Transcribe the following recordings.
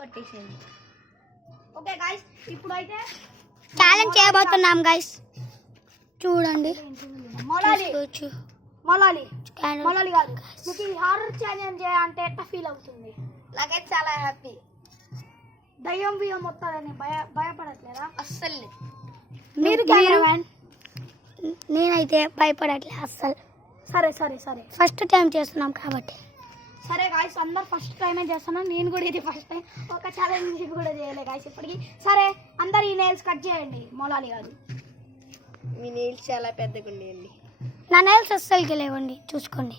కొట్టేసింది. Okay guys, ఇప్పుడైతే challenge చేయబోతున్నాం గైస్. చూడండి మొలాలి మొలాలి మొలాలి కాదు. మీకు ఈ హారర్ ఛాలెంజ్ అంటే ఎట్లా ఫీల్ అవుతుంది? నాకైతే చాలా హ్యాపీ. దయ్యం బియ్యం వస్తుందని భయపడట్లేదా? అస్సలు మీరు కెమెరామ్యాన్? నేనైతే భయపడట్లే అస్సలు. సరే సరే సరే, ఫస్ట్ టైం చేస్తున్నాం కాబట్టి. సరే గాయస్, అందరు ఫస్ట్ టైమే చేస్తున్నాను. నేను కూడా ఇది ఫస్ట్ టైం, ఒక ఛాలెంజ్ కూడా చేయలే గాయస్ ఇప్పటికి. సరే అందరు ఈ నెయిల్స్ కట్ చేయండి. మొలాలి కాదు. మీ నీళ్ళు చాలా పెద్దగా ఉండేయండి. నా నెయిల్స్ అస్సలకి లేవండి, చూసుకోండి.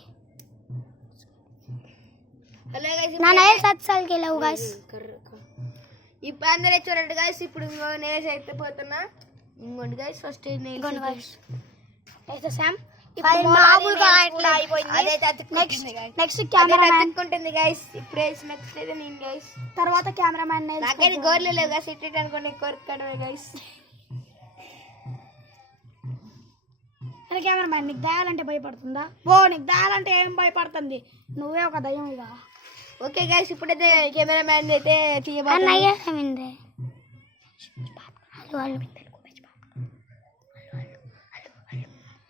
హలో గైస్, నా నెయిల్స్ అస్సలకి లేవు గైస్. ఇప్పుడు అందరూ చూడండి గైస్. ఇప్పుడు నేల్స్ అయితే పోతున్నా. ఇంకోండి గైస్, ఫస్ట్ నేల్స్ శామ్ మామూలుగా ఇట్లా అయిపోయింది. నెక్స్ట్ కెమెరామ్యాన్ అనుకుంటుంది గైస్. ఇప్పుడు నెక్స్ట్ అయితే నేను గైస్. తర్వాత కెమెరామ్యాన్ నాకైతే గోర్లు లేవు గైస్. ఇట్ అనుకోండి, కోరుకోవడమే గైస్. అరే కెమెరామ్యాన్, నీకు దయాలంటే భయపడుతుందా? ఓ, నీకు దయాలంటే ఏం భయపడుతుంది? నువ్వే ఒక దయ్యం ఇక. ఓకే గైస్, ఇప్పుడైతే కెమెరామ్యాన్ అయితే తీయబోతుంది.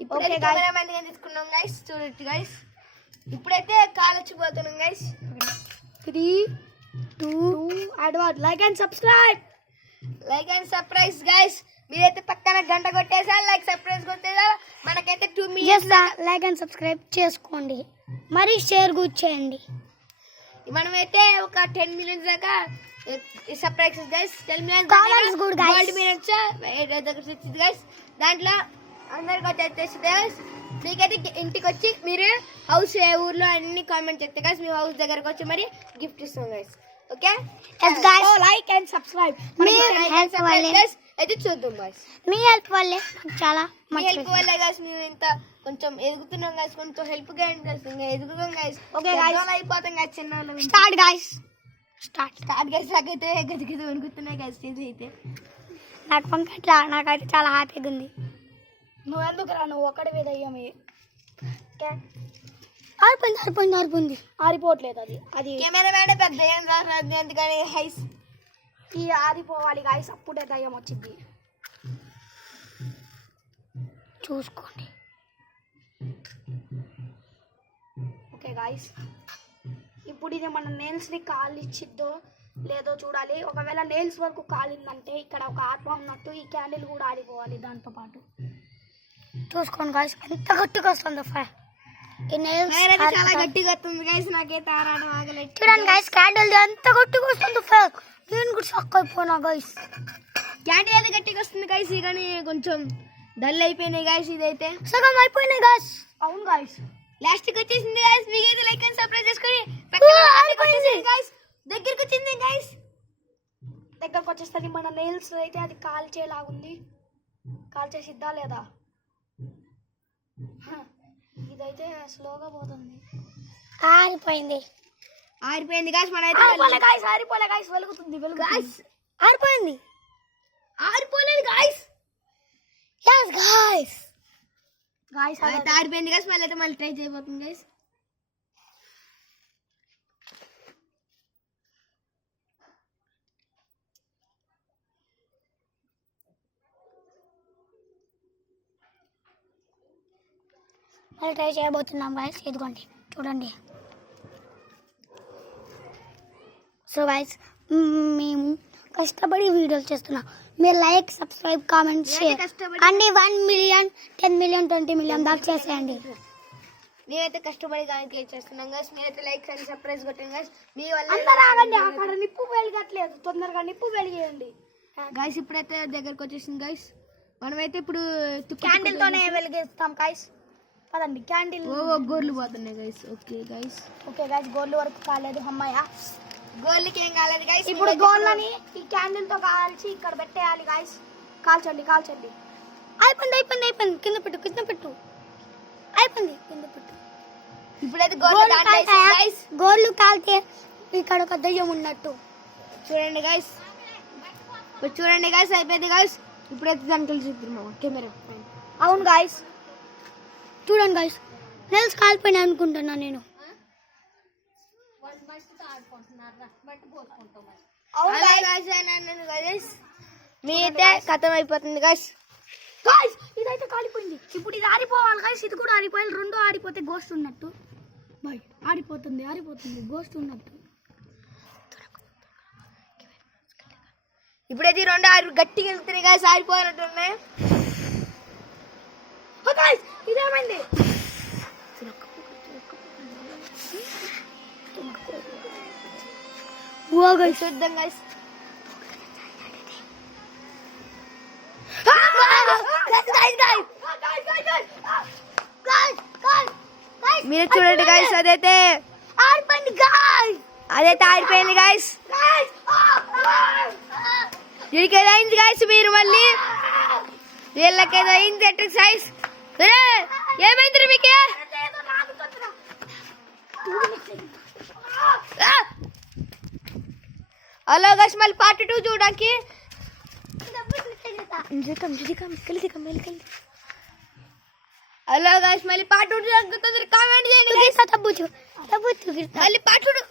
ఇప్పుడైతే కెమెరామ్యాన్ తీసుకున్నాం గైస్. చూడండి గైస్, ఇప్పుడైతే కాలొచ్చిపోతున్నాం guys. 3, 2, advance like and subscribe. Like and surprise guys. మీరైతే పక్కన గంట కొట్టేసా, లైక్ సర్ప్రైజ్ కొట్టేసా. మనకైతే 2 మిలియన్స్ లైక్ అండ్ సబ్స్క్రైబ్ చేసుకోండి, మరి షేర్ కూడా చేయండి. మనమైతే ఒక 10 మిలియన్స్ దాకా surprises guys. 10 millions gold millions దగ్గర గైస్. దాంట్లో అందరికి వచ్చేసి గైస్, మీకైతే ఇంటికి వచ్చి మీరు హౌస్ ఏ ఊర్లో అన్ని కామెంట్ చేస్తే గైస్, మీ హౌస్ దగ్గరకు వచ్చి మరి గిఫ్ట్ ఇస్తాం guys. Okay, like and subscribe. Me help వల్లే అయితే చూద్దాం గైస్. మీ హెల్ప్ వల్లే చాలా మీ హెల్ప్ వల్లే గైస్ మేము ఇంత కొంచెం ఎదుగుతున్నాం గైస్. కొంచెం హెల్ప్ గా ఎదుగుతాం గైస్. ఓకే గైస్, అయిపోతాం గైస్. చిన్న స్టార్ట్ గైస్, స్టార్ట్ గైస్. నాకైతే గదిగది వణుకుతున్నాయి గైస్. చేసి అయితే నాకైతే చాలా హ్యాపీగా ఉంది. నువ్వెందుకు రా, నువ్వు ఒక్కడివే దయ్యమే. ఆరిపోయింది ఆరిపోవట్లేదు. అది కెమెరామ్యాన్ పెద్ద ఏం రాదు ఎందుకని హైస్. ఈ ఆరిపోవాలి గాయస్, అప్పుడే దయ్యం వచ్చింది. చూసుకోండి. ఓకే గాయస్, ఇప్పుడు ఇది మన నెయిల్స్ని కాలిచ్చిద్దో లేదో చూడాలి. ఒకవేళ నెయిల్స్ వరకు కాలిందంటే ఇక్కడ ఒక ఆత్మ ఉన్నట్టు ఈ క్యాండిల్ కూడా ఆడిపోవాలి దాంతో పాటు. చూసుకోండి గాయస్, ఎంత గట్టిగా వస్తుందో ఫైర్. చాలా గట్టిగా వస్తుంది గైస్. నాకైతే ఆరాటం ఆగలేదు. చూడండి గైస్, క్యాండిల్ ఎంత గట్టిగా వస్తుందో ఫైర్. నేను కూడా షాక్ అయిపోయినా గైస్. క్యాండిల్ అయితే గట్టిగా వస్తుంది గైస్. కానీ కొంచెం డల్ అయిపోయినాయి గైస్. ఇదైతే సగం అయిపోయినాయి గైస్. అవును గాయస్, లాస్ట్కి వచ్చేసింది గైస్. మీకైతే లైక్ అండ్ సబ్స్క్రైబ్ చేసుకొని గైస్ దగ్గరికి వచ్చింది గైస్. దగ్గరకు వచ్చేస్తుంది మన నెయిల్స్. అయితే అది కాల్చేలాగుంది. కాల్చేసిద్దా లేదా? ఇదైతే స్లోగా పోతుంది. ఆరిపోయింది గైస్. మన అయితే ఆరిపోలే గైస్, వెలుగుతుంది గైస్. ఆరిపోయింది. ఆరిపోలేదు గైస్. yes guys అయితే ఆరిపోయింది గైస్. మళ్ళీ అయితే మళ్ళీ ట్రై చేయబోతుంది గైస్. మళ్ళీ ట్రై చేయబోతున్నాం గైస్. ఇదిగోండి చూడండి. సో గైస్, మేము కష్టపడి వీడియోలు చేస్తున్నాం. మీరు లైక్, సబ్స్క్రైబ్, కామెంట్, షేర్ అన్ని 1 మిలియన్, 10 మిలియన్, 20 మిలియన్ దాకా చేసేయండి. మేమైతే కష్టపడి కానీ చేస్తున్నాం గైస్. మీరైతే లైక్ అండ్ సబ్స్క్రైబ్ కొట్టండి గైస్. మీ వల్ల అందరూ ఆగండి, అక్కడ నిప్పు వెలిగట్లేదు. తొందరగా నిప్పు వెలిగేయండి గైస్. ఇప్పుడైతే దగ్గరకు వచ్చేసింది గైస్. మనమైతే ఇప్పుడు క్యాండిల్ తోనే వెలిగిస్తాం గైస్. పదండి, క్యాండిల్. గోర్లు పోతున్నాయి గైస్. ఓకే గైస్, గోర్లు వరకు కాలేదు. అమ్మాయ, గోర్లకి ఏం కాలేదు గైస్. ఇప్పుడు గోర్లని ఈ క్యాండిల్ తో కాల్చి ఇక్కడ పెట్టేయాలి గైస్. కాల్చండి. అయిపోయింది. కింద పెట్టు. అయిపోయింది, కింద పెట్టు. ఇప్పుడైతే గోర్లు కాల్తే ఇక్కడ ఒక దయ్యం ఉన్నట్టు. చూడండి గైస్. అయిపోయింది గైస్. ఇప్పుడైతే దానికి చూద్దాం కెమెరా. అవును గైస్, చూడండి గైస్, నెల్స్ కాలిపోయినా అనుకుంటున్నా నేను. గైస్ అన్నాను గైస్ మీ అయితే ఖతం అయిపోతుంది గైస్. గాయ్స్ ఇదైతే కాలిపోయింది. ఇప్పుడు ఇది ఆరిపోవాలి గాయ్స్. ఇది కూడా ఆరిపోవాలి. రెండు ఆడిపోతే గోస్ట్ ఉన్నట్టు. బాయ్ ఆరిపోతుంది గోస్ట్ ఉన్నట్టు. ఇప్పుడైతే ఈ రెండు ఆరు గట్టిగా వెళ్తున్నాయి గైస్, ఆరిపోయినట్టున్నాయి. గాయ్స్ ఇదేమైంది? ఓ గైస్ చూద్దాం గైస్. మీరు చూడండి గైస్, అదైతే ఆరిపోయింది గైస్. దీనికి ఏదో అయింది గైస్. మీరు మళ్ళీ వీళ్ళకి ఏదో అయింది ఎక్సర్సైజ్. ఏమైంది మీకే? హలో గైస్, మళ్ళీ పార్ట్ 2 చూడడానికి హలో గైస్, మళ్ళీ పార్ట్ 2 చూడడానికి కామెంట్ చేయండి. తబ్బు మళ్ళీ పార్ట్ 2